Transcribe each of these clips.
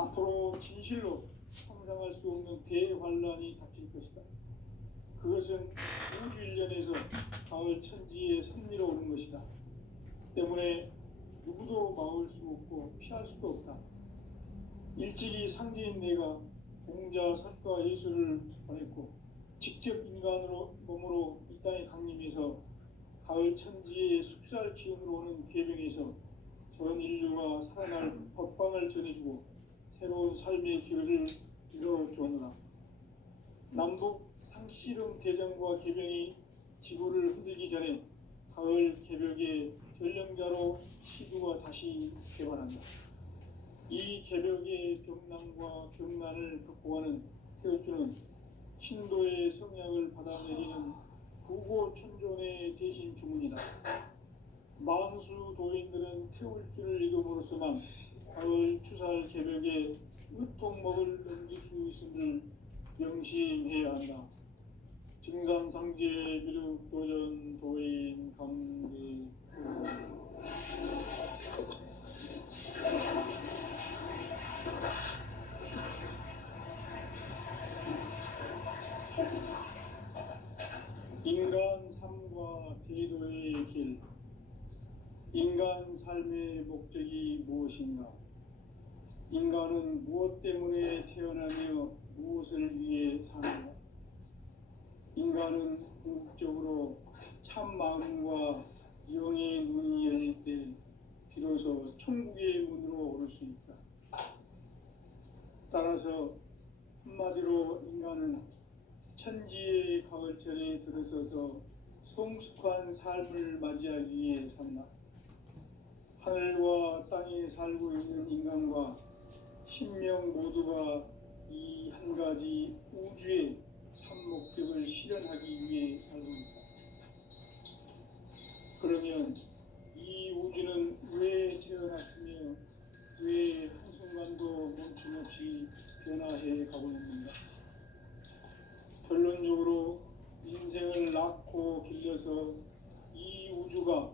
앞으로 진실로 상상할 수 없는 대환란이 닥칠 것이다. 그것은 우주 일련에서 가을 천지의 섭리로 오는 것이다. 때문에 누구도 막을 수 없고 피할 수도 없다. 일찍이 상제인 내가 공자, 석가, 예수를 보냈고 직접 인간으로 몸으로 이 땅에 강림해서 가을 천지의 숲살 기운으로 오는 계병에서 전 인류가 살아날 법방을 전해주고 새로운 삶의 기회를 이뤄주오노라. 남북 상씨름 대전과 계병이 지구를 흔들기 전에 가을 개벽의 전령자로 시구가 다시 개발한다. 이 개벽의 병난과 병난을 극복하는 태어주는 신도의 성약을 받아내리는 부고천존의 대신 주문이다. 만수 도인들은 태울줄을 이름으로서만 가을 추살 개벽에 으통먹을 넘길 수 있음을 명심해야 한다. 증산상제 비륵 도전 도인 감대 인간 삶과 대도의 길. 인간 삶의 목적이 무엇인가? 인간은 무엇 때문에 태어나며 무엇을 위해 사는가? 인간은 궁극적으로 참 마음과 영의 눈이 열릴 때 비로소 천국의 문으로 오를 수 있다. 따라서 한마디로 인간은 천지의 가을철에 들어서서 성숙한 삶을 맞이하기 위해 산다. 하늘과 땅에 살고 있는 인간과 신명 모두가 이 한 가지 우주의 참 목적을 실현하기 위해 살고 있다. 그러면 이 우주는 왜 태어났으며 왜 한순간도 멈춤없이 변화해 가고 있는가? 결론적으로 인생을 낳고 길러서 이 우주가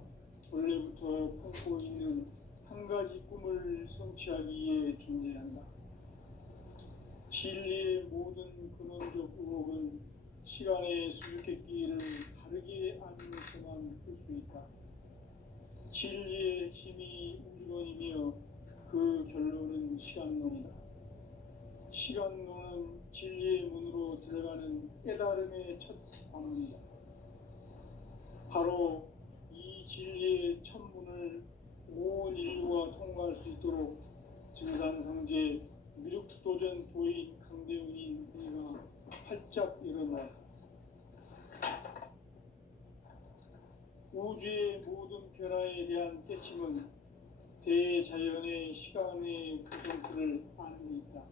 원래부터 품고 있는 한 가지 꿈을 성취하기 위해 존재한다. 진리의 모든 근원적 의혹은 시간의 수수께끼를 다르게 알면서만 풀 수 있다. 진리의 핵심이 우주론이며 그 결론은 시간론이다. 시간론은 진리의 문으로 들어가는 깨달음의 첫 방문이다. 바로 이 진리의 첫 문을 온 인류가 통과할 수 있도록 증산상제 미륵도전 도인 강대웅인 내가 활짝 일어나 우주의 모든 변화에 대한 깨침은 대자연의 시간의 구성틀을 아는 데 있다.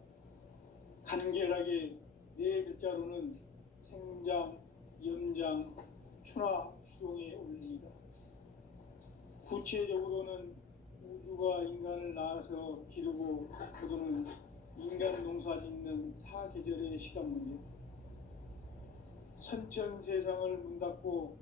간결하게 네 글자로는 생장, 연장, 추나 추동의 원리이다. 구체적으로는 우주가 인간을 낳아서 기르고 거두는 인간 농사 짓는 사계절의 시간 문제. 선천 세상을 문닫고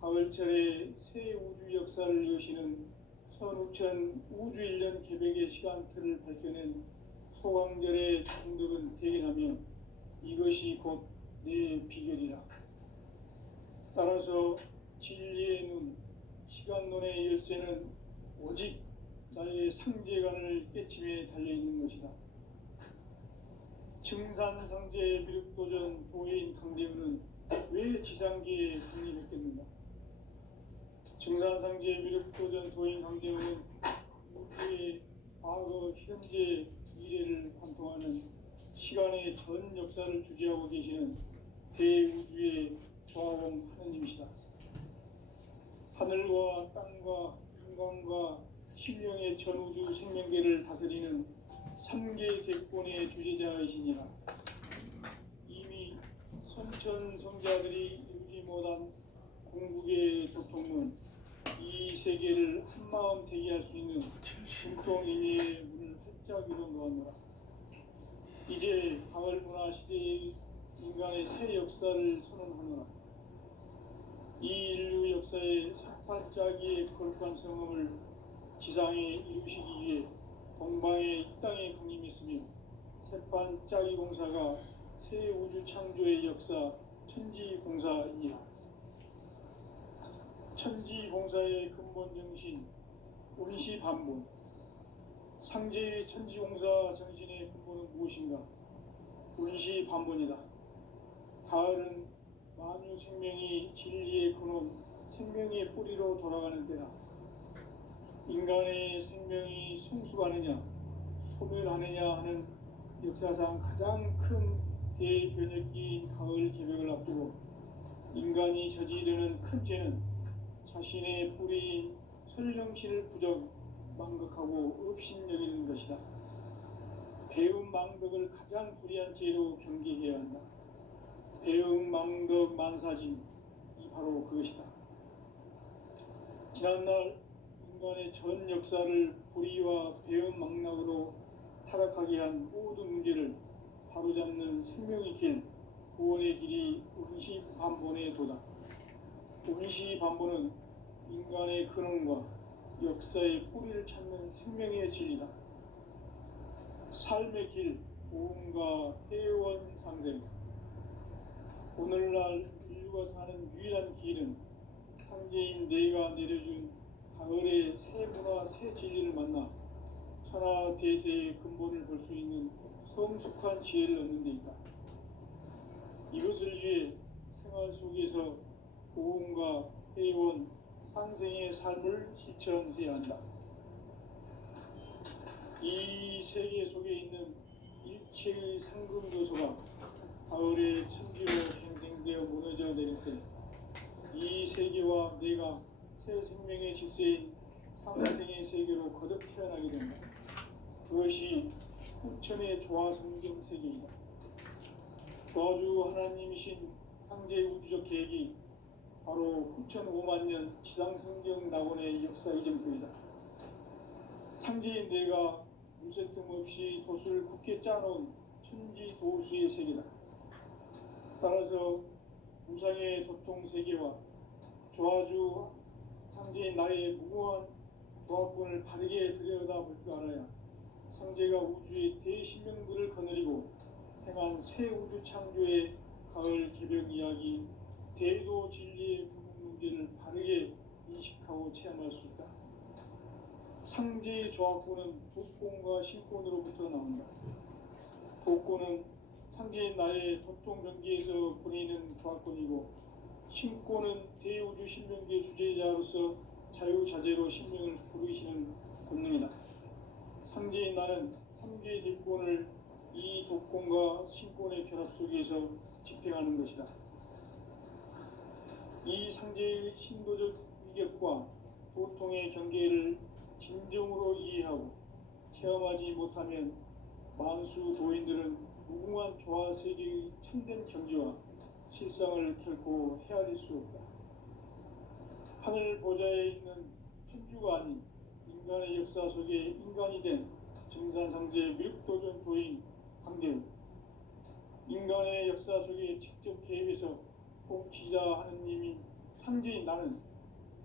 가을철에 새 우주 역사를 여시는 선우천 우주 일년 개백의 시간틀을 밝혀낸 소강절의 정덕은 대견하며 이것이 곧 내 비결이라. 따라서 진리의 눈, 시간론의 열쇠는 오직 나의 상제관을 깨침에 달려있는 것이다. 증산상제 미륵도전 도인 강대우는 왜 지상계에 군림했겠는가? 증산상제 미륵도전 도인 강대우는 우주의 과거, 현재, 미래를 관통하는 시간의 전 역사를 주재하고 계시는 대우주의 조화원 하느님이시다. 하늘과 땅과 인간과 신령의 전우주 생명계를 다스리는 3개 대권의 주제자이시니라. 이미 선천성자들이 이루지 못한 궁극의 도통문, 이 세계를 한마음 되게 할 수 있는 중통인의 문을 활짝 열어놓았노라. 이제 가을 문화 시대의 인간의 새 역사를 선언하노라. 이 인류 역사의 삭발짜기의 거룩한 성험을 지상에 이루시기 위해 동방의 이 땅에 강림했으며 새판 짜기 공사가 새 우주 창조의 역사 천지공사이니라. 천지공사의 근본 정신 운시반본. 상제의 천지공사 정신의 근본은 무엇인가? 운시반본이다. 가을은 만유 생명이 진리의 근원, 생명의 뿌리로 돌아가는 때다. 인간의 생명이 성숙하느냐, 소멸하느냐 하는 역사상 가장 큰 대변혁기인 가을 개벽을 앞두고 인간이 저지르는 큰 죄는 자신의 뿌리인 설령신을 망각하고 업신여기는 것이다. 배은망덕을 가장 불의한 죄로 경계해야 한다. 배은망덕 만사진이 바로 그것이다. 지난날 인간의 전 역사를 불의와 배은망락으로 타락하게 한 모든 문제를 바로잡는 생명의 길, 구원의 길이 운시반본의 도다. 운시반본은 인간의 근원과 역사의 뿌리를 찾는 생명의 진리다. 삶의 길, 보험과 회원 상생. 오늘날 인류가 사는 유일한 길은 상제인 내가 내려준 가을의 새 문화, 새 진리를 만나 천하 대세의 근본을 볼 수 있는 성숙한 지혜를 얻는 데 있다. 이것을 위해 생활 속에서 보험과 회원, 상생의 삶을 실천해야 한다. 이 세계 속에 있는 일체의 상금 요소가 가을의 천지로 갱생되어 무너져 내릴 때 이 세계와 내가 새 생명의 질서인 상생의 세계로 거듭 태어나게 된다. 그것이 후천의 조화성경 세계이다. 조화주 하나님이신 상제 우주적 계획이 바로 후천 5만 년 지상성경 낙원의 역사 이전표이다. 상제인 내가 무쇠 틈 없이 돛을 굳게 짜놓은 천지 도수의 세계다. 따라서 무상의 도통 세계와 조화주 상제인 나의 무궁한 조합권을 바르게 들여다볼 줄 알아야 상제가 우주의 대신명들을 거느리고 행한 새 우주 창조의 가을 개벽 이야기, 대도 진리의 근본 문제를 바르게 인식하고 체험할 수 있다. 상제의 조합권은 도권과 신권으로부터 나온다. 도권은 상제인 나의 도통 경계에서 보내는 조합권이고, 신권은 대우주 신명계 주제자로서 자유자재로 신명을 부르시는 권능이다. 상제인 나는 상제의 대권을 이 도권과 신권의 결합 속에서 집행하는 것이다. 이 상제의 신도적 위격과 도통의 경계를 진정으로 이해하고 체험하지 못하면 만수 도인들은 무궁한 조화세계의 참된 경지와 실상을 결코 헤아릴 수 없다. 하늘 보좌에 있는 천주가 아닌 인간의 역사 속에 인간이 된 정산상제 미륵도전 도인 강대우, 인간의 역사 속에 직접 개입해서 통치자 하느님인 상제인 나는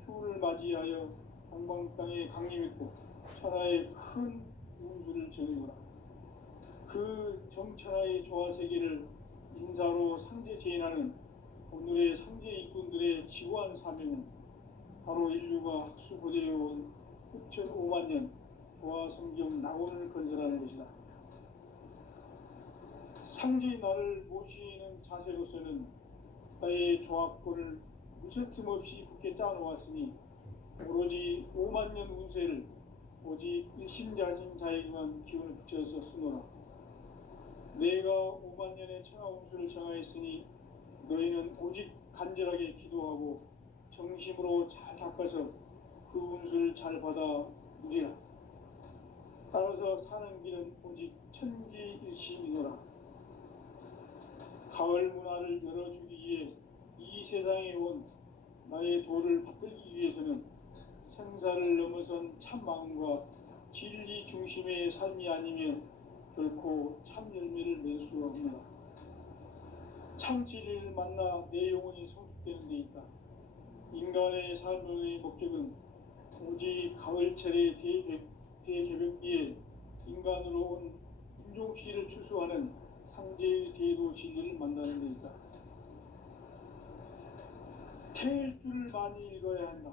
추운을 맞이하여 동방 땅에 강림했고 천하의 큰 운수를 전이구나. 그 정천하의 조화세계를 인사로 상제 제인하는 오늘의 상제 일꾼들의 지고한 사명은 바로 인류가 학수고대해온 후천 5만 년 조화성경 낙원을 건설하는 것이다. 상제의 나를 모시는 자세로서는 나의 조합권을 무쇠틈 없이 굳게 짜놓았으니 오로지 5만 년 운세를 오직 일심자진 자에게만 기운을 붙여서 쓰노라. 내가 5만 년의 천하 운수를 정하였으니 너희는 오직 간절하게 기도하고 정심으로 잘 닦아서 그 운수를 잘 받아 누리라. 따라서 사는 길은 오직 천지일심이노라. 가을 문화를 열어주기 위해 이 세상에 온 나의 도를 받들기 위해서는 생사를 넘어선 참 마음과 진리 중심의 삶이 아니면 결코 참 열매를 맺을 수가 없노라. 참 진리를 만나 내 영혼이 성숙되는 데 있다. 인간의 삶의 목적은 오직 가을철의 대개벽기에 인간으로 온 인종시를 추수하는 상제의 대도 진리를 만나는 데 있다. 태일주를 많이 읽어야 한다.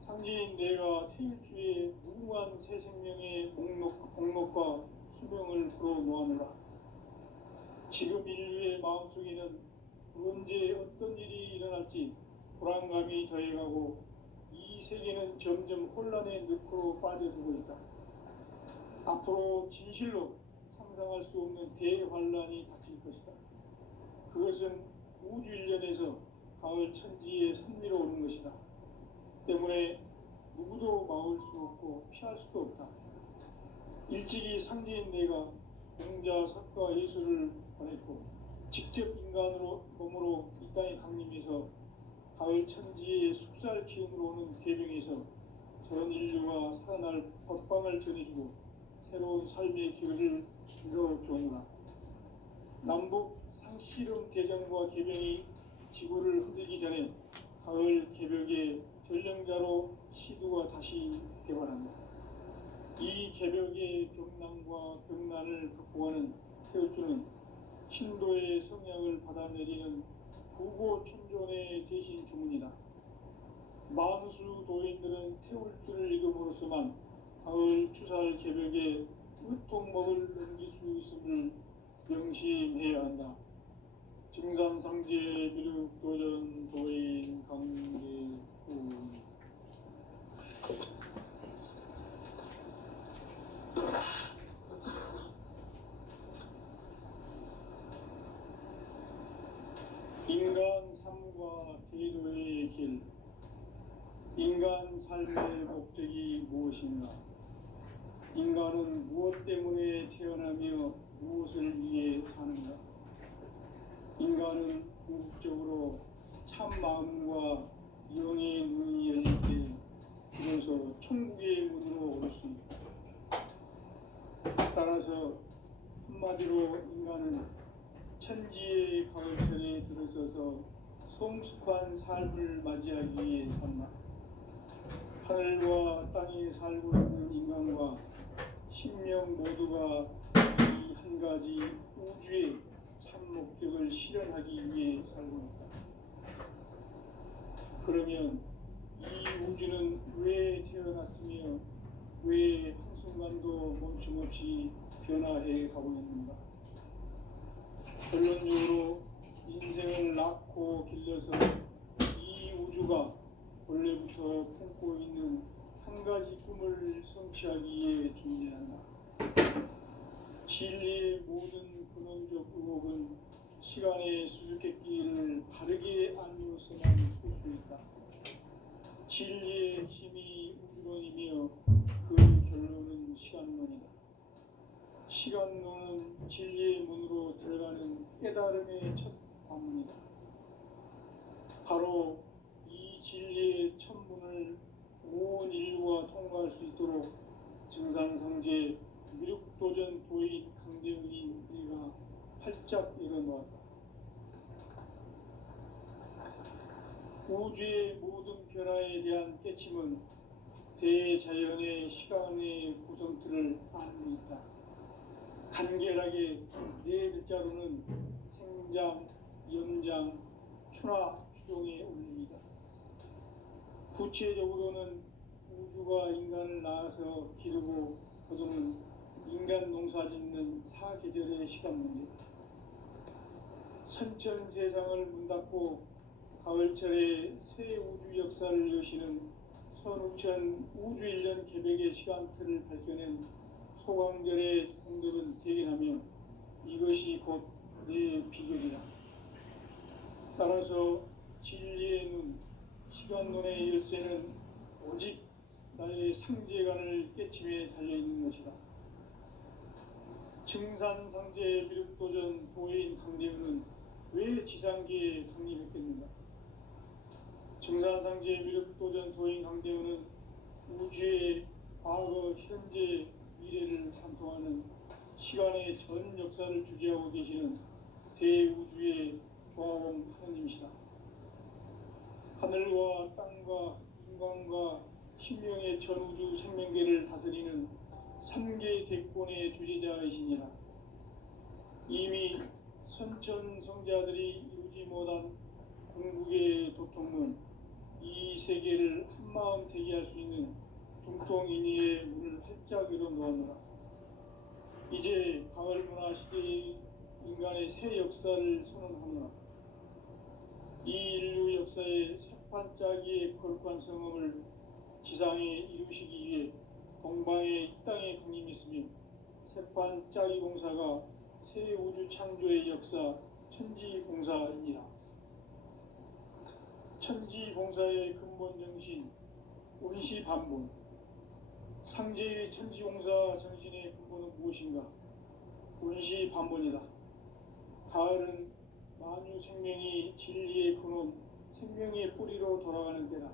상제인 내가 태일주의 무궁한 새 생명의 목록과 수명을 불어놓아노라. 지금 인류의 마음속에는 언제 어떤 일이 일어날지 불안감이 더해가고 이 세계는 점점 혼란의 늪으로 빠져들고 있다. 앞으로 진실로 상상할 수 없는 대환란이 닥칠 것이다. 그것은 우주 일련에서 가을 천지에 선미로 오는 것이다. 때문에 누구도 막을 수 없고 피할 수도 없다. 일찍이 상제인 내가 공자, 석가, 예수를 보냈고 직접 인간으로 몸으로 이 땅에 강림해서 가을 천지의 숲살 기운으로 오는 계명에서 전 인류가 살아날 법방을 전해주고 새로운 삶의 기회를 이뤄주오노라. 남북 상씨름 대전과 계명이 지구를 흔들기 전에 가을 개벽의 전령자로 시두가 다시 대관한다. 이 개벽의 경난과 병난을 극복하는 태울주는 신도의 성향을 받아내리는 부고천존의 대신 주문이다. 만수 도인들은 태울주를 읽음으로써만 가을 추살 개벽에 으통목을 넘길 수 있음을 명심해야 한다. 증산상제 미륵도전 도인 강제훈. 인간 삶과 대도의 길. 인간 삶의 목적이 무엇인가? 인간은 무엇 때문에 태어나며 무엇을 위해 사는가? 인간은 궁극적으로 참 마음과 영의 눈이 열릴 때 비로소 천국의 문으로 올 수 있다. 따라서 한마디로 인간은 천지의 가을철에 들어서서 성숙한 삶을 맞이하기 위해 산다. 하늘과 땅에 살고 있는 인간과 신명 모두가 이 한 가지 우주의 참 목적을 실현하기 위해 살고 있다. 그러면 이 우주는 왜 태어났으며 왜 한순간도 멈춤없이 변화해 가고 있는가? 결론적으로 인생을 낳고 길러서 이 우주가 원래부터 품고 있는 한 가지 꿈을 성취하기 위해 존재한다. 진리의 모든 근원적 의혹은 시간의 수수께끼를 바르게 알므로서만 풀 수 있다. 진리의 핵심이 우주론이며 그 결론은 시간론이다. 시간론은 진리의 문으로 들어가는 깨달음의 첫 관문이다. 바로 이 진리의 첫 문을 온 인류가 통과할 수 있도록 증산상제 미륵도전 도인 강대훈인 내가 활짝 열어놓았다. 우주의 모든 변화에 대한 깨침은 대자연의 시간의 구성틀을 아는 데 있다. 간결하게 네 글자로는 생장, 염장, 추나, 추종의 원리입니다. 구체적으로는 우주가 인간을 낳아서 기르고 거두는 인간 농사 짓는 사계절의 시간 문제. 선천 세상을 문 닫고 가을철에 새 우주 역사를 여시는 선우천 우주일년 개벽의 시간틀을 밝혀낸 소강절의 공덕은 대견하며 이것이 곧 내 비결이다. 따라서 진리의 눈, 시간론의 열쇠는 오직 나의 상제관을 깨침에 달려있는 것이다. 증산상제 미륵도전 도인 강대훈은 왜 지상계에 강림했겠는가? 증산상제 미륵도전 도인 강대훈은 우주의 과거, 현재, 미래를 관통하는 시간의 전 역사를 주재하고 계시는 대우주의 조화공 하느님이시다. 하늘과 땅과 인간과 신명의 전우주 생명계를 다스리는 삼계 대권의 주제자이시니라. 이미 선천성자들이 이루지 못한 궁극의 도통문, 이 세계를 한마음 되게 할 수 있는 중통인의의 문을 활짝 열어 놓았노라. 이제 가을 문화 시대의 인간의 새 역사를 선언하노라. 이 인류 역사의 새판짜기의 거룩한 성음을 지상에 이루시기 위해 동방의 이 땅에 강림했으며, 새판짜기 공사가 새 우주 창조의 역사 천지공사이니라. 천지공사의 근본 정신 원시반본, 상제의 천지공사 정신의 근본은 무엇인가? 원시반본이다. 가을은 만유 생명이 진리의 근원, 생명의 뿌리로 돌아가는 때다.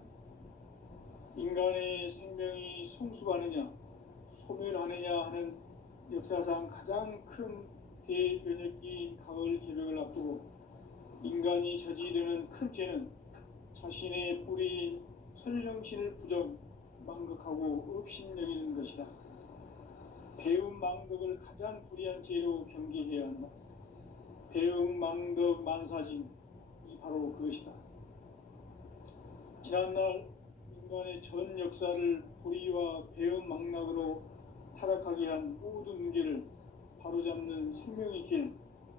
인간의 생명이 성숙하느냐 소멸하느냐 하는 역사상 가장 큰 대변혁기인 가을 개벽을 앞두고 인간이 저지르는 큰 죄는 자신의 뿌리인 설령신을 부정 망극하고 업신여기는 것이다. 배움 망덕을 가장 불의한 죄로 경계해야 한다. 배움 망덕 만사징이 바로 그것이다. 지난날 인간의 전 역사를 불의와 배움 망락으로 타락하게 한 모든 문제를 바로잡는 생명의 길,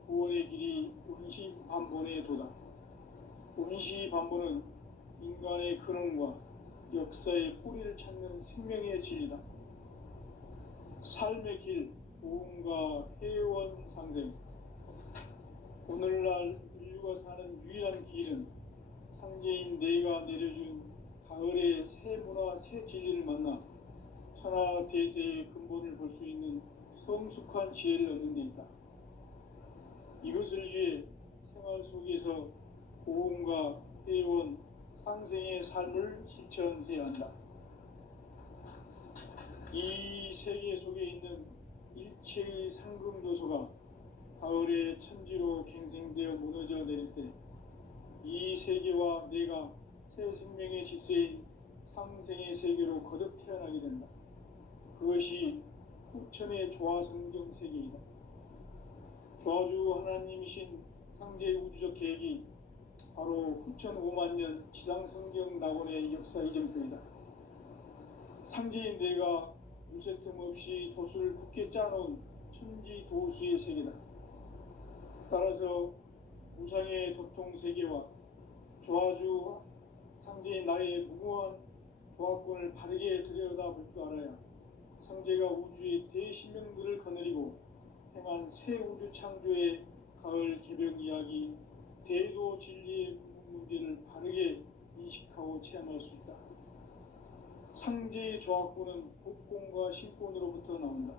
구원의 길이 원시반본의 도다. 원시반본은 인간의 근원과 역사의 뿌리를 찾는 생명의 진리다. 삶의 길, 모험과 회원 상생. 오늘날 인류가 사는 유일한 길은 상제인 내가 내려준 가을의 새 문화, 새 진리를 만나 천하 대세의 근본을 볼 수 있는 성숙한 지혜를 얻는 데 있다. 이것을 위해 생활 속에서 보험과 회원, 상생의 삶을 실천해야 한다. 이 세계 속에 있는 일체의 상금도소가 가을의 천지로 갱생되어 무너져 내릴 때 이 세계와 내가 새 생명의 질서인 상생의 세계로 거듭 태어나게 된다. 그것이 후천의 조화성경 세계이다. 조화주 하나님이신 상제 우주적 계획이 바로 후천 5만 년 지상성경 낙원의 역사 이전편이다. 상제인 내가 무쇠 틈 없이 도수를 굳게 짜놓은 천지 도수의 세계다. 따라서 무상의 도통 세계와 조화주 상제인 나의 무모한 조합권을 바르게 들여다볼 줄 알아야 상제가 우주의 대신명들을 거느리고 행한 새 우주 창조의 가을 개벽 이야기, 대도 진리의 문제를 바르게 인식하고 체험할 수 있다. 상제의 조합권은 복권과 신권으로부터 나온다.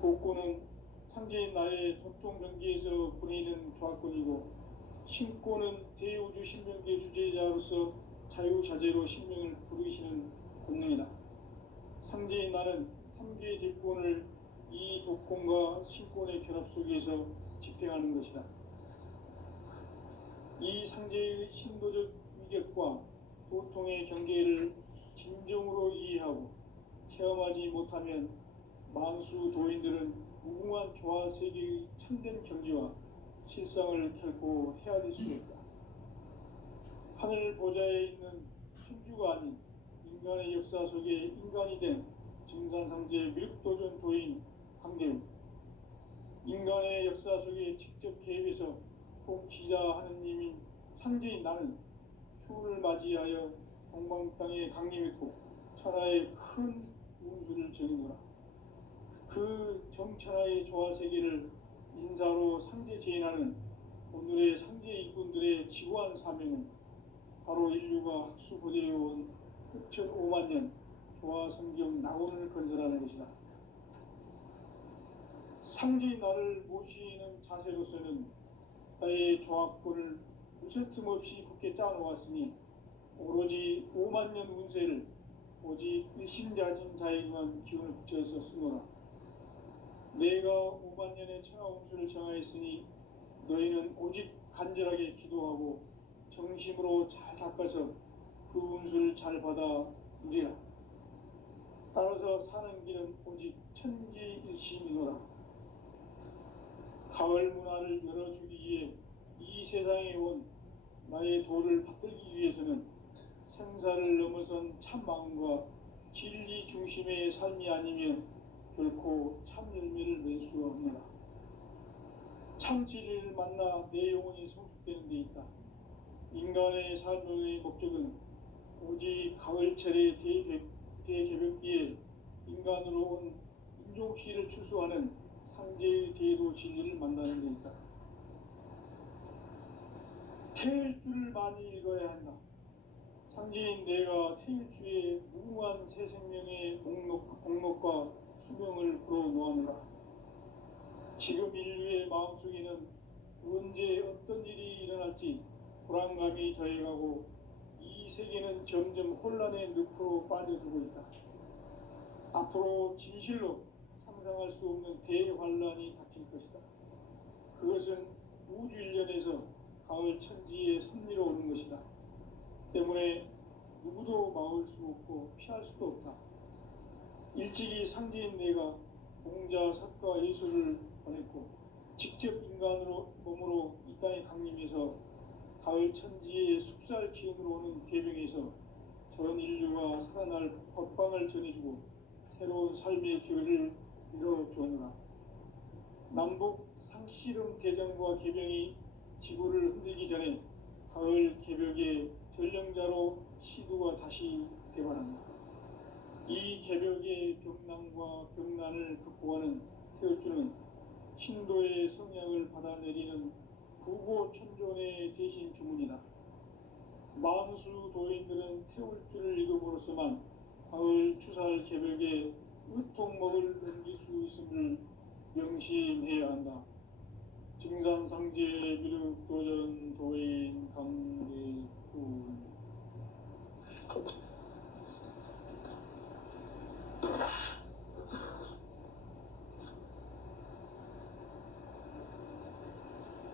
복권은 상제인 나의 도통 경계에서 보내는 조합권이고, 신권은 대우주 신명계 주제자로서 자유자재로 신명을 부르시는 권능이다. 상제인 나는 3개의 대권을 이 독권과 신권의 결합 속에서 집행하는 것이다. 이 상제의 신도적 위격과 도통의 경계를 진정으로 이해하고 체험하지 못하면 만수 도인들은 무궁한 조화세계의 참된 경지와 실상을 결코 헤아릴 수 없다. 하늘 보좌에 있는 천주가 아닌 인간의 역사 속에 인간이 된 증산상제 미륵도전 도인 강대우, 인간의 역사 속에 직접 개입해서 통치자 하느님인 상제인 나는 추운을 맞이하여 동방 땅에 강림했고 천하의 큰 운수를 정의노라. 그 정천하의 조화세계를 인사로 상제 제인하는 오늘의 상제 일꾼들의 지구한 사명은 바로 인류가 학수부대해온 후천 5만 년 조화성경 낙원을 건설하는 것이다. 상제인 나를 모시는 자세로서는 나의 조합권을 무쇠틈 없이 굳게 짜놓았으니 오로지 5만 년 운세를 오직 일심자진 자에게만 기운을 붙여서 쓰노라. 내가 5만 년의 천하 운수를 정하였으니 너희는 오직 간절하게 기도하고 정심으로 잘 닦아서 그 운수를 잘 받아 누리라. 따라서 사는 길은 오직 천지일심이노라. 가을 문화를 열어주기 위해 이 세상에 온 나의 도를 받들기 위해서는 생사를 넘어선 참 마음과 진리 중심의 삶이 아니면 결코 참 열매를 맺을 수가 없노라. 참 진리를 만나 내 영혼이 성숙되는 데 있다. 인간의 삶의 목적은 오직 가을철의 대개벽기에 인간으로 온 인종시를 출소하는 상제의 대도 진리를 만나는 데 있다. 태일주를 많이 읽어야 한다. 상제인 내가 태일주의 무궁한 새 생명의 목록과 수명을 불어놓아노라. 지금 인류의 마음속에는 언제 어떤 일이 일어날지 불안감이 더해가고 이 세계는 점점 혼란의 늪으로 빠져들고 있다. 앞으로 진실로 상상할 수 없는 대환란이 닥칠 것이다. 그것은 우주 일련에서 가을 천지의 섭리로 오는 것이다. 때문에 누구도 막을 수 없고 피할 수도 없다. 일찍이 상제인 내가 공자, 석가, 예수를 보냈고 직접 인간으로 몸으로 이 땅에 강림해서 가을 천지의 숲살 기운으로 오는 계명에서 전 인류가 살아날 법방을 전해주고 새로운 삶의 기회를 이뤄주었노라. 남북 상씨름 대전과 계명이 지구를 흔들기 전에 가을 개벽의 전령자로 시도가 다시 되관한다. 이 개벽의 벽난과 벽난을 극복하는 태울주는 신도의 성향을 받아내리는 부고천존의 대신 주문이다. 만수 도인들은 태울주를 읽음으로써만 가을 추살 개벽의 의통목을 넘길 수 있음을 명심해야 한다. 증산상제 미륵도전 도인 강대군.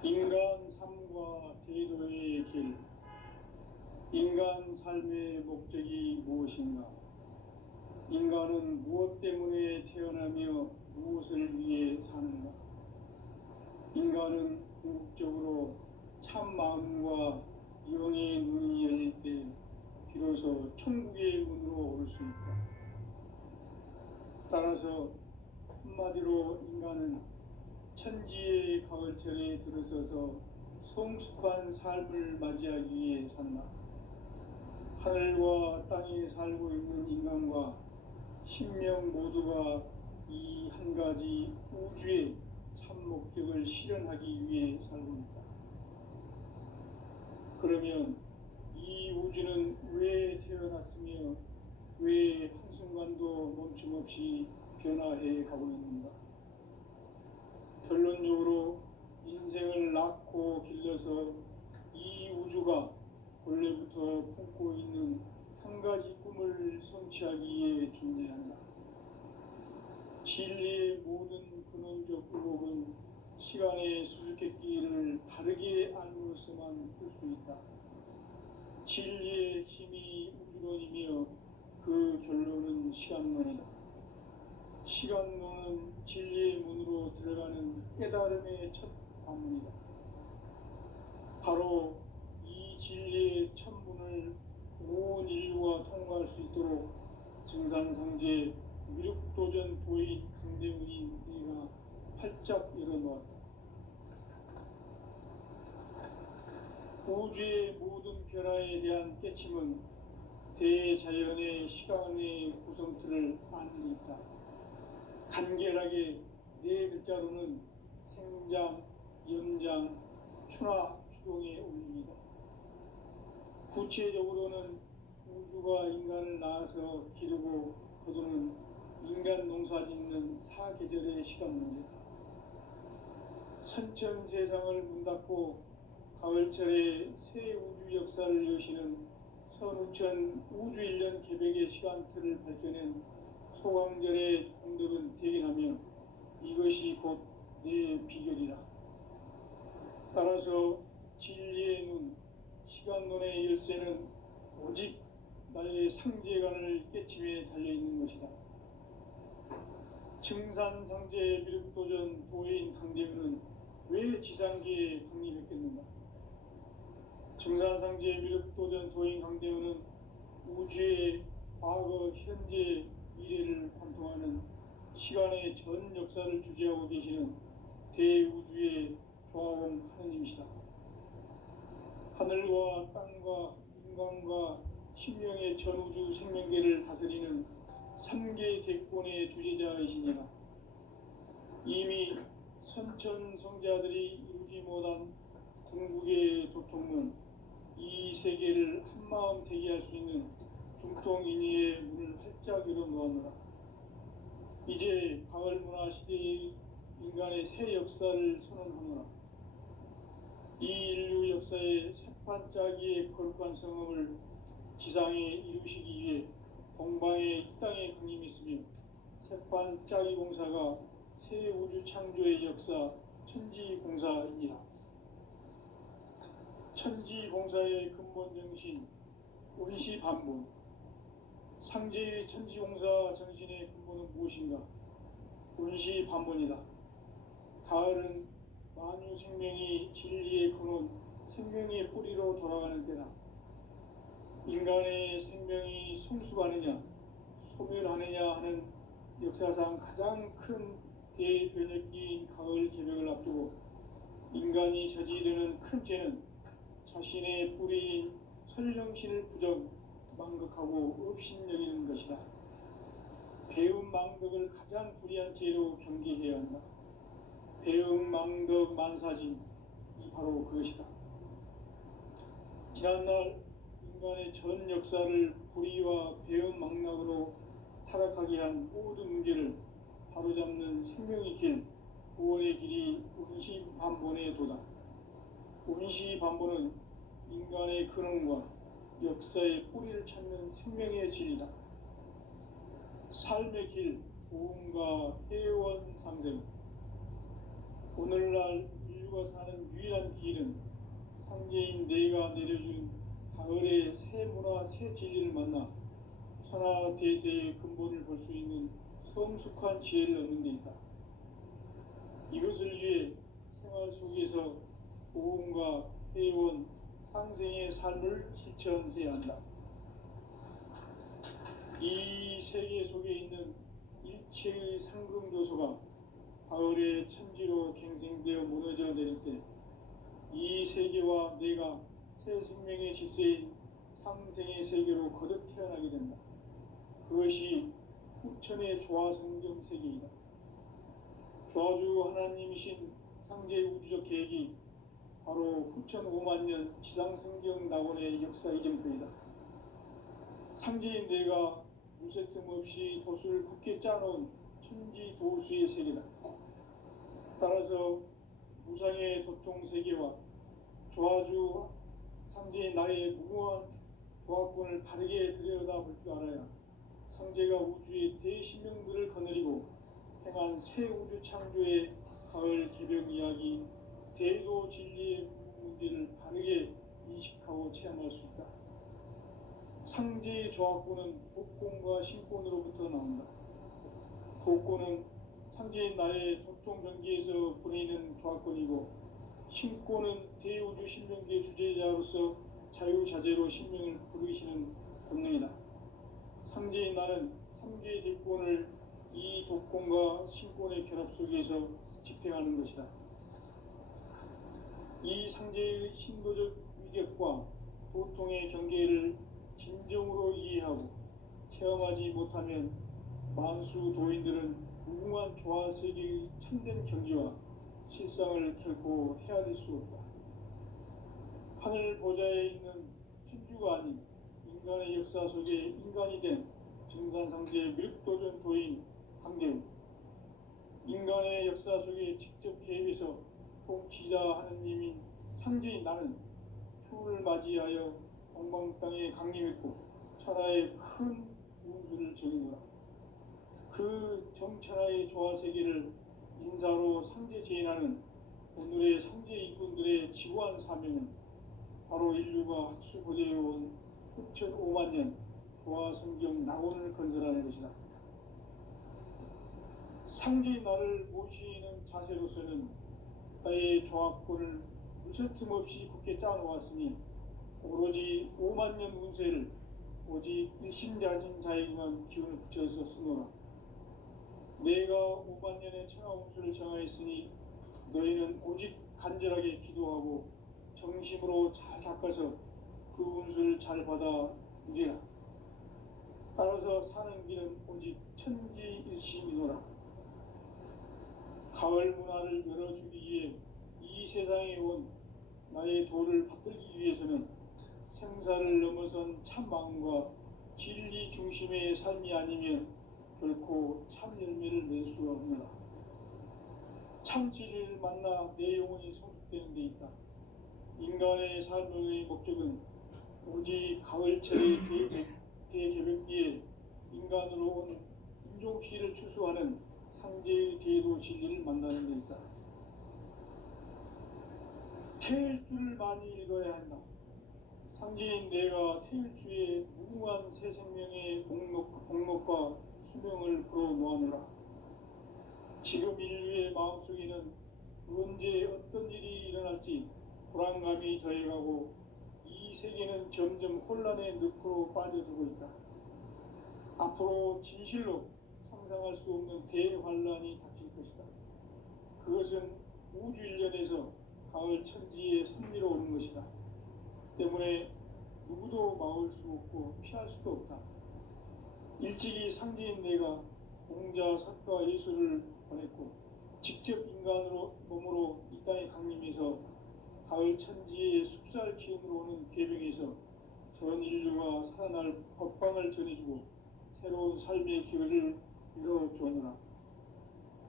인간 삶과 대도의 길. 인간 삶의 목적이 무엇인가? 인간은 무엇 때문에 태어나며 무엇을 위해 사는가? 인간은 궁극적으로 참 마음과 영의 눈이 열릴 때 비로소 천국의 문으로 오를 수 있다. 따라서 한마디로 인간은 천지의 가을철에 들어서서 성숙한 삶을 맞이하기 위해 산다. 하늘과 땅에 살고 있는 인간과 신명 모두가 이 한 가지 우주의 참 목적을 실현하기 위해 살고 있다. 그러면 이 우주는 왜 태어났으며 왜 한순간도 멈춤없이 변화해 가고 있는가? 결론적으로 인생을 낳고 길러서 이 우주가 원래부터 품고 있는 한 가지 꿈을 성취하기 위해 존재한다. 진리의 모든 근원적 의혹은 시간의 수수께끼를 바르게 알므로서만 풀 수 있다. 진리의 핵심이 우주론이며 그 결론은 시간론이다. 시간론은 진리의 문으로 들어가는 깨달음의 첫 관문이다. 바로 이 진리의 첫 문을 온 인류가 통과할 수 있도록 증산상제 미륵도전 도인 강대문인 네가 활짝 열어놓았다. 우주의 모든 변화에 대한 깨침은 대자연의 시간의 구성틀을 아는 데 있다. 간결하게 네 글자로는 생장, 연장, 추나 추동에 올립니다. 구체적으로는 우주가 인간을 낳아서 기르고 거두는 인간 농사 짓는 사계절의 시간 문제다. 선천 세상을 문 닫고 가을철에 새 우주 역사를 여시는 선우천 우주 1년 개벽의 시간틀을 밝혀낸 소강절의 공덕은 대견하며 이것이 곧 내 비결이라. 따라서 진리의 눈, 시간론의 열쇠는 오직 나의 상제관을 깨침에 달려있는 것이다. 증산상제 미륵도전 도인 강대우는 왜 지상계에 강림했겠는가? 증산상제 미륵도전 도인 강대우는 우주의 과거, 현재, 미래를 관통하는 시간의 전 역사를 주재하고 계시는 대우주의 조화공 하느님이시다. 하늘과 땅과 인간과 신명의 전우주 생명계를 다스리는 3개 대권의 주재자이시니라. 이미 선천성자들이 이루지 못한 궁극의 도통은 이 세계를 한마음 되게 할 수 있는 중통인의의 문을 활짝 열어놓았노라. 이제 가을 문화 시대의 인간의 새 역사를 선언하노라. 이 인류 역사의 새판짜기의 거룩한 성음을 지상에 이루시기 위해 동방의 이 땅에 강림했으며 새판짜기 공사가 새 우주 창조의 역사 천지공사이니라. 천지공사의 근본 정신 운시반본. 상제의 천지공사 정신의 근본은 무엇인가? 운시반본이다. 가을은 만유 생명이 진리의 근원, 생명의 뿌리로 돌아가는 때다. 인간의 생명이 성숙하느냐, 소멸하느냐 하는 역사상 가장 큰 대변혁기인 가을 개벽을 앞두고 인간이 저지르는 큰 죄는 자신의 뿌리인 설령신을 부정, 망극하고 업신여기는 것이다. 배움 망덕을 가장 불의한 죄로 경계해야 한다. 배움 망덕 만사진이 바로 그것이다. 지난날 인간의 전 역사를 불의와 배움 망락으로 타락하게 한 모든 문제를 바로잡는 생명의 길, 구원의 길이 운시반본의 도다. 운시반본은 인간의 근원과 역사의 뿌리를 찾는 생명의 진리다. 삶의 길, 보험과 회원 상생. 오늘날 인류가 사는 유일한 길은 상제인 내가 내려준 가을의 새 문화, 새 진리를 만나 천하 대세의 근본을 볼 수 있는 성숙한 지혜를 얻는 데 있다. 이것을 위해 생활 속에서 보험과 회원, 상생의 삶을 실천해야 한다. 이 세계 속에 있는 일체의 상금교소가 가을의 천지로 갱생되어 무너져 내릴 때 이 세계와 내가 새 생명의 질서인 상생의 세계로 거듭 태어나게 된다. 그것이 후천의 조화성경 세계이다. 조화주 하나님이신 상제 우주적 계획이 바로 후천 5만 년 지상성경 낙원의 역사 이정표이다. 상제인 내가 무쇠틈 없이 도수를 굳게 짜놓은 천지도수의 세계다. 따라서 무상의 도통 세계와 조화주 상제인 나의 무모한 조화권을 바르게 들여다볼 줄 알아야 상제가 우주의 대신명들을 거느리고 행한 새 우주 창조의 가을 개벽 이야기, 대도 진리의 문제를 바르게 인식하고 체험할 수 있다. 상제의 조화권은 복권과 신권으로부터 나온다. 복권은 상제인 나의 도통 경계에서 보내는 조화권이고, 신권은 대우주 신명계 주제자로서 자유자재로 신명을 부르시는 본능이다. 상제인 나는 3개의 대권을 이 독권과 신권의 결합 속에서 집행하는 것이다. 이 상제의 신도적 위격과 도통의 경계를 진정으로 이해하고 체험하지 못하면 만수 도인들은 무궁한 조화세계의 참된 경지와 실상을 결코 헤아릴 수 없다. 하늘 보좌에 있는 천주가 아닌 인간의 역사 속에 인간이 된 증산상제 미륵도전 도인 강대우. 인간의 역사 속에 직접 개입해서 통치자 하느님인 상제인 나는 추운을 맞이하여 동방 땅에 강림했고 천하의 큰 운수를 적이노라. 그 정천하의 조화세계를 인사로 상제 제인하는 오늘의 상제 일꾼들의 지구한 사명은 바로 인류가 학수고대해온 후천 5만 년 조화성경 낙원을 건설하는 것이다. 상제의 나를 모시는 자세로서는 나의 종합권을 무쇠틈 없이 굳게 짜놓았으니 오로지 5만 년 운세를 오직 일심자진 자에게만 기운을 붙여서 쓰노라. 내가 5만 년의 천하 운수를 정하였으니 너희는 오직 간절하게 기도하고 정심으로 잘 닦아서 그 운수를 잘 받아 누리라. 따라서 사는 길은 오직 천지일심이노라. 가을 문화를 열어주기 위해 이 세상에 온 나의 도를 받들기 위해서는 생사를 넘어선 참 마음과 진리 중심의 삶이 아니면 결코 참 열매를 낼 수가 없노라. 참 진리를 만나 내 영혼이 성숙되는 데 있다. 인간의 삶의 목적은 오직 가을철의 대개벽기에 인간으로 온 인종시를 추수하는 상제의 제도 진리를 만나는 데 있다. 태일주를 많이 읽어야 한다. 상제인 내가 태일주의 무궁한 새 생명의 목록과 수명을 풀어놓아노라. 지금 인류의 마음속에는 언제 어떤 일이 일어날지 불안감이 더해가고 이 세계는 점점 혼란의 늪으로 빠져들고 있다. 앞으로 진실로 상상할 수 없는 대환란이 닥칠 것이다. 그것은 우주 일련에서 가을 천지의 섭리로 오는 것이다. 때문에 누구도 막을 수 없고 피할 수도 없다. 일찍이 상제인 내가 공자, 석가, 예수를 보냈고 직접 인간으로 몸으로 이 땅에 강림해서 가을 천지의 숲살 기운으로 오는 계명에서 전 인류가 살아날 법방을 전해주고 새로운 삶의 기회를 이뤄주오노라.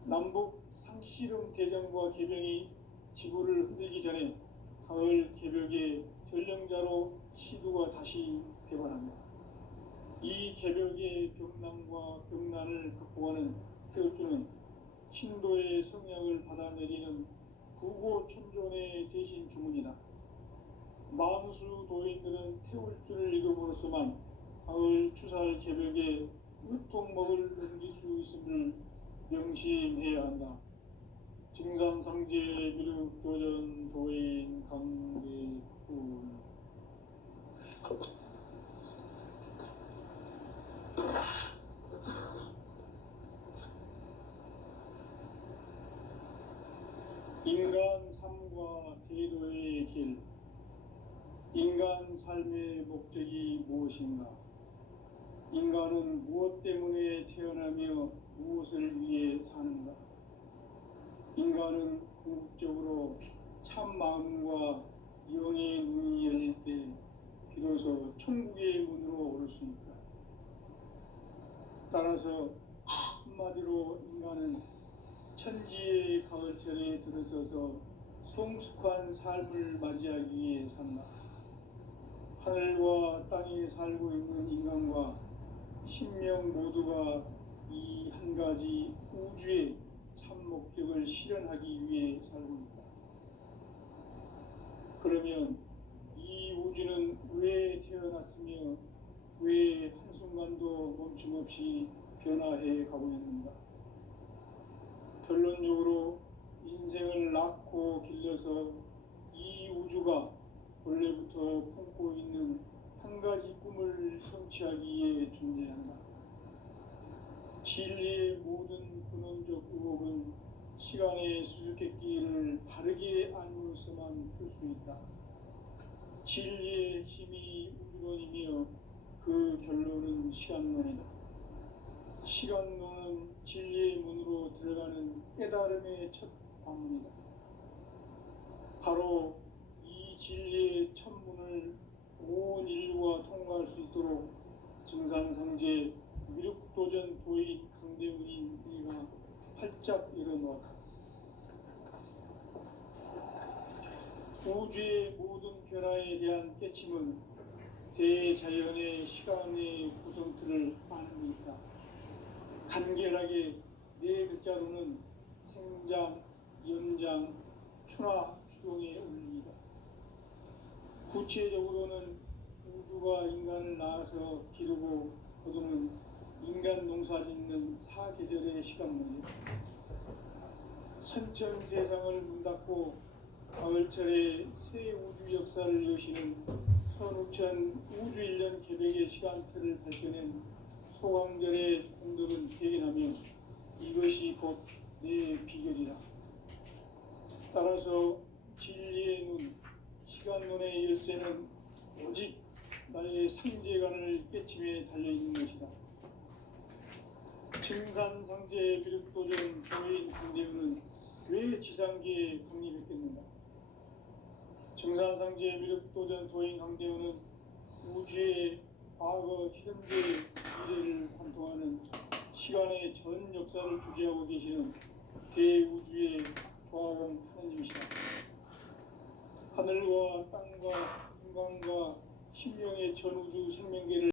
남북 상씨름 대전과 계명이 지구를 흔들기 전에 가을 개벽의 전령자로 시두가 다시 개발합니다. 이 개벽의 병난과 병난을 극복하는 태울주는 신도의 성향을 받아내리는 구고천존의 대신 주문이다. 만수 도인들은 태울주를 읽음으로써만 가을 추살 개벽에 으통목을 넘길 수 있음을 명심해야 한다. 증산상제 미륵도전 도인 강대군. 인간 삶과 대도의 길. 인간 삶의 목적이 무엇인가? 인간은 무엇 때문에 태어나며 무엇을 위해 사는가? 인간은 궁극적으로 참 마음과 영의 눈이 열릴 때 비로소 천국의 문으로 오를 수 있다. 따라서 한마디로 인간은 천지의 가을철에 들어서서 성숙한 삶을 맞이하기 위해 산다. 하늘과 땅에 살고 있는 인간과 신명 모두가 이 한 가지 우주의 참 목적을 실현하기 위해 살고 있다. 그러면 이 우주는 왜 태어났으며 왜 한순간도 멈춤없이 변화해 가고 있는가? 결론적으로 인생을 낳고 길러서 이 우주가 원래부터 품고 있는 한 가지 꿈을 성취하기 위해 존재한다. 진리의 모든 근원적 의혹은 시간의 수수께끼를 바르게 알므로써만 풀 수 있다. 진리의 핵심이 우주론이며 그 결론은 시간론이다. 시간론은 진리의 문으로 들어가는 깨달음의 첫 방문이다. 바로 이 진리의 첫 문을 온 인류가 통과할 수 있도록 증산상제 미륵도전 도인 강대훈인 이가 활짝 열어놓았다. 우주의 모든 변화에 대한 깨침은 대자연의 시간의 구성틀을 아는 데 있다. 간결하게 네 글자로는 생장, 연장, 추나, 추동의 원리이다. 구체적으로는 우주가 인간을 낳아서 기르고 거두는 인간 농사짓는 사계절의 시간 문제, 선천 세상을 문 닫고 가을철에 새 우주 역사를 여시는 선우천 우주 1년 계획의 시간틀을 밝혀낸 소강절의 공덕은 대견하며 이것이 곧 내 비결이다. 따라서 진리의 눈, 시간론의 열쇠는 오직 나의 상제관을 깨침에 달려있는 것이다. 증산상제 미륵도전 도인 강대우는 왜 지상계에 강림했겠는가? 증산상제 미륵도전 도인 강대우는 우주의 과거, 현재, 미래를 관통하는 시간의 전 역사를 주재하고 계시는 대우주의 조화원 하느님이시다. 하늘과 땅과 인간과 신명의 전우주 생명계를